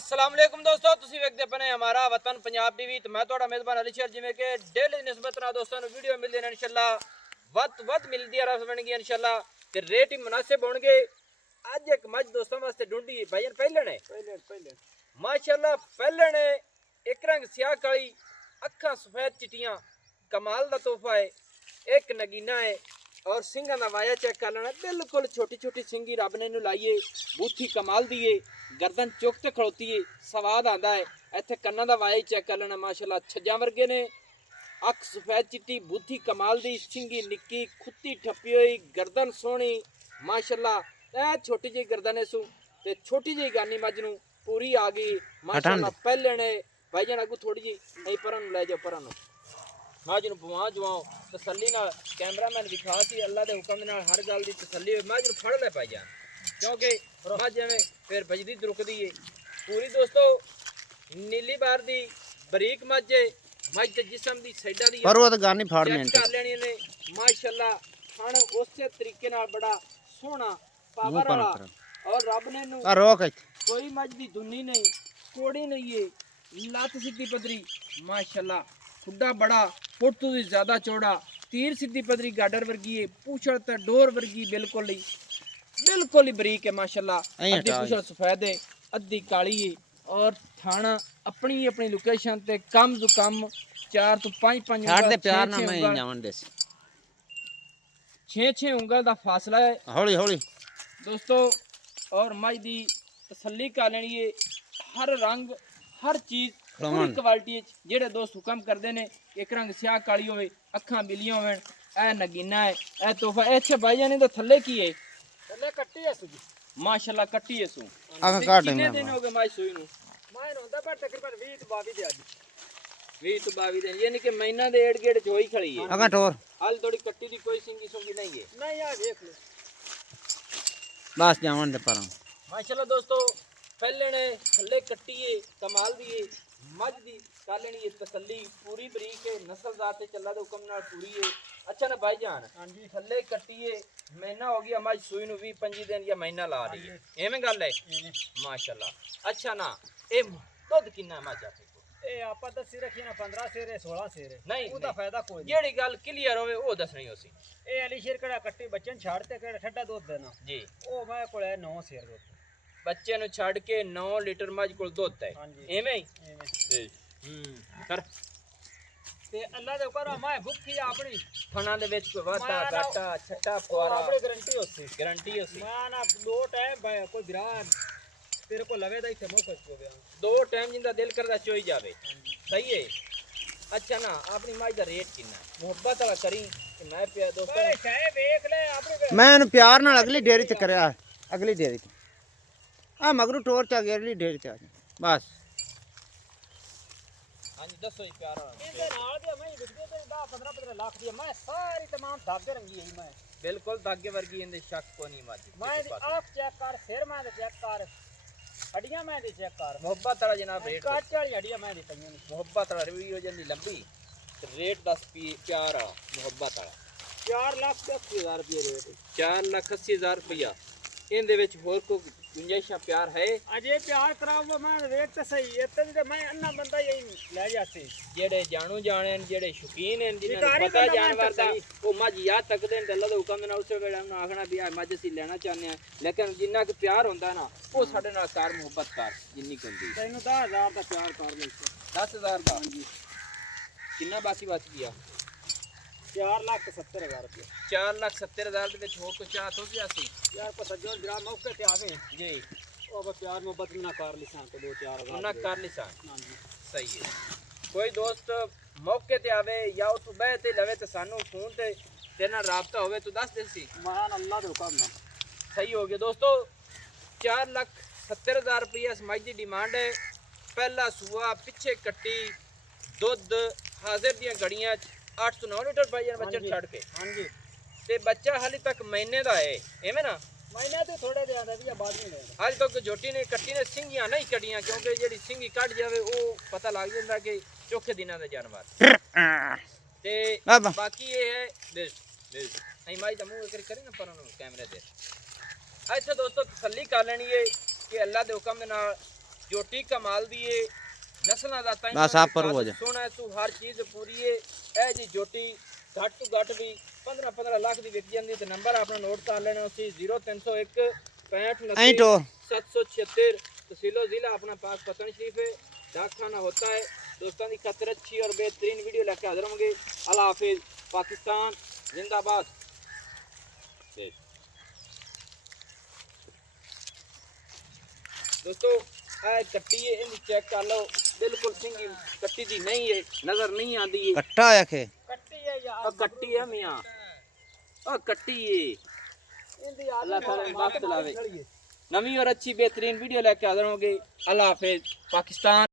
अस्सलाम वालेकुम दोस्तों, ਤੁਸੀਂ ਵੇਖਦੇ ਪਏ ਹਮਾਰਾ ਵਤਨ ਪੰਜਾਬ ਟੀਵੀ ਤੇ ਮੈਂ ਤੁਹਾਡਾ ਮੇਜ਼ਬਾਨ ਅਲੀ ਸ਼ੇਰ। ਜਿਵੇਂ ਕਿ ਡੇਲੀ ਨਿਸਬਤ ਨਾਲ ਦੋਸਤਾਂ ਨੂੰ ਵੀਡੀਓ ਮਿਲਦੇ ਨੇ ਇਨਸ਼ਾਅੱਲਾ, ਵੱਧ ਮਿਲਦੀ ਆ ਰਸ ਬਣਗੀ ਇਨਸ਼ਾਅੱਲਾ ਤੇ ਰੇਟ ਹੀ ਮੁਨਾਸਿਬ ਹੋਣਗੇ। ਅੱਜ ਇੱਕ ਮੱਝ ਦੋਸਤਾਂ ਵਾਸਤੇ ਢੂੰਢੀ ਭਾਈਆਂ ਪਹਿਲੇ ਮਾਸ਼ਾਅੱਲਾ ਪਹਿਲੇ ਨੇ ਇੱਕ ਰੰਗ ਸਿਆਹ ਕਾਲੀ, ਅੱਖਾਂ ਸਫੈਦ चिटियां, कमाल का तोहफा है। एक नगीना है और सिंघा का वाया चेक कर लेना, बिल्कुल छोटी छोटी सिंगी रब ने इन्हू लाई है। बूथी कमाल दी है, गर्दन चुक ते खड़ोती है, स्वाद आता है। इत्थे कन्ना का वाया चेक कर लेना, माशाअल्लाह छज्जा वर्गे ने, अख सफेद चिट्टी, बूथी कमाल दी, सिंगी निक्की, खुत्ती ठप्पी हुई, गर्दन सोहनी माशाअल्लाह। ए छोटी जी गर्दन है सू ते छोटी जी गानी मज नू पूरी आ गई माशाअल्लाह। पहले ने भाई जान अगू थोड़ी जी ऐ परन लै जाओ, परन मझ नूं पवा जवाओ तसल्ली नाल। कैमरामैन विखा सी अल्लाह दे हुक्म दे नाल हर गल दी तसल्ली होए। मझ नूं फड़ ले पाई जान, क्योंकि मझ एवें फिर भजदी दुरुकदी है पूरी। दोस्तों नीली बार दी बरीक मझ है, मझ दे जिस्म दी साइडां दी पर वो तो गानी फाड़ में कर लेनी ने माशाअल्लाह। खान उस तरीके नाल बड़ा सोहना पावर वाला, और रब ने नूं रोक कोई मझ दी दुन्नी नहीं, कोड़ी नहीं है, लत सीधी पदरी माशाअल्लाह। खुड्डा बड़ा, फुट तो ज्यादा चौड़ा, तीर सीधी पदरी गाडर वर्गी है, पूछड़ ते डोर वर्गी बिल्कुल ही बरीक है माशाअल्लाह। अद्धी पूछड़ सफेद है, अद्धी काली है, और थाना अपनी अपनी लोकेशन ते कम तो कम 4 तो 5 छाड़ दे प्यार ना मैं जावन दे 6 उंगल दा फासला है हौली हौली दोस्तों। और मझ दी तसल्ली कर लेनी है, हर रंग हर चीज पूरी क्वालिटी जेड़े दोस्त हुक्म करते हैं। एक रंग स्याह काली होवे, अखां बिलियां होवन, ए नगीना है, ए तोहफा। अच्छा भाई जाने तो थल्ले की है? थल्ले कट्टी है सू माशाअल्लाह, कट्टी है सू। कितने दिन हो गए माई सूई नु? माई नु होंदा पर तकरीबन 20 तो 22 दिन, 20 तो 22 दिन, यानी कि महीना दे एड़ गेड़ च होई खड़ी है। अगा ठोर हाल थोड़ी कट्टी दी कोई सिंगी सुंगी नहीं है। नहीं यार देख लो बस जावन दे पर माशाअल्लाह। दोस्तों पहले ने थल्ले कट्टी है, कमाल दी है मझ दी कर लेनी है तसल्ली, पूरी बरीक है, नस्ल जात चला दे हुक्म नाल पूरी है। अच्छा ना भाई जान, थल्ले कट्टी है, महीना हो गया मझ सूई नु 20-25 दिन या महीना ला रही है, एवें गल है माशाअल्लाह। अच्छा ना ए दुध किन्ना मझ आपे को? ए आपा दसी रखी ना 15 सेर 16 सेर नहीं, ओदा फायदा कोई नहीं। जेड़ी गल क्लियर होवे ओ दसनी होसी। ए अली शेर कड़ा कट्टी बच्चन छाड़ते कड़ा ठड्डा दूध देना जी, ओ मैं कोले 9 सेर दूध बच्चे नु छड़ के 9 लीटर मझ कोल दुध है, एवें ही कर ते अल्लाह दे हुक्म मैं भुखी अपनी खाना दे विच कोई वाटा घाटा छट्टा फुआरा अपनी गारंटी होसी मैं ना 2 टाइम कोई बिरान तेरे को लगे दा इथे मुफ्त को गया 2 टाइम जिंदा दिल करदा चोई जावे, सही है। अच्छा ना अपनी माई दा रेट कितना मोहब्बत वाला करी कि मैं पिया दोस्तों चाहे देख ले अपनी मैं प्यार नाल अगली डेरी च करया, अगली डेरी च आ मगरू टोर च अगली डेरी च बस। हां जी दसो जी प्यार वाला इनके नाल दे मैं विकदे ते 10-15 लाख दी मैं सारी तमाम धागे रंगी है, मैं बिल्कुल धागे वर्गी इंदे शक को नहीं माजी। मैं आंख चेक कर, सिर मैं दे चेक कर, हड्डियां मैं दे चेक कर, मोहब्बत वाला जनाब रेट काट वाली हड्डियां मैं दी पईयां ने, मोहब्बत वाला रिव्यू हो जंदी लंबी रेट 10 प्यार वाला मोहब्बत वाला 4,80,000 रुपये रेट, 4,80,000 रुपया। इनदे विच होर कोई गुंजाइश प्यार है? अजे प्यार कराओ मैं रेट तो सही है, तो मैं अन्ना बंदा यही ले जाते जेड़े जानू जाने जेड़े शौकीन हैं जिन्हें पता जानवर दा वो मझ याद तकदे हैं अल्लाह दे हुक्म नाल उस वेले उन्हें आखना भी आ मझ असीं लेना चाहते हैं, लेकिन जिन्ना कि प्यार होंदा ना वो साडे नाल कार मुहब्बत कर जिन्नी होंदी। तैनूं 10,000 दा प्यार कर ले 10,000 दा जी कितना बाकी बच गया 4,70,000 रुपये 4,70,000 दे विच हो कुछ चाहत हो गया सी यार को सज्जो जरा मौके ते आवे जी ओ बस प्यार मोहब्बत में ना कर लिसा तो 2-4,000 ना कर लिसा। हां जी सही है। कोई दोस्त मौके ते आवे या तू बह ते लवे ते सानू फोन ते तेरे नाल राबता होवे तो दस देसी मान अल्लाह दे हुक्म नाल सही हो गया। दोस्तों 4,70,000 रुपये समाज दी डिमांड है। पहला सुआ पिछे कट्टी दुध हाजिर दियां गड़ियां 8 तो 9 लीटर भाई बच्चे छड़ के हां जी ते बच्चा हाली तक महीने दा है एवें ना महीने ते थोड़े दे आंदा भी बाद में ले हाल तक झोटी ने कट्टी ने सिंगियां नहीं कटियां, क्योंकि जेडी सिंगी कट जावे वो पता लग जांदा कि चौखे दिनां दा जानवर ते बाकी ये है दिल आई माई दा मुंह करे ना पर कैमरे दे। अच्छा दोस्तों तसल्ली कर लेनी है कि अल्लाह दे हुक्म दे नाल जोटी कमाल दी है नस्ल दा ताई बस आप पर हो जा सोना है तू हर चीज पूरी है ए जी जोटी घट तो घट भी 15 लाख दी विक जांदी ते नंबर अपना नोट कर लेना उसी 0301 65 ऐं तो 776 तहसीलो जिला अपना पाक पतन शरीफ है डाकखाना होता है दोस्तों की खतर अच्छी और बेहतरीन वीडियो लेके हाजिर होंगे अल्लाह हाफिज पाकिस्तान जिंदाबाद दोस्तों ए कट्टी है इन्हें चेक कर लो बिल्कुल सिंगी कट्टी दी नहीं है नजर नहीं आती है कट्टा आखे कट्टी है यार कट्टी है मियां ओ कट्टी है अल्लाह ताला वक्त लावे नवी और अच्छी बेहतरीन वीडियो लेके हाजिर होंगे अल्लाह हाफिज पाकिस्तान।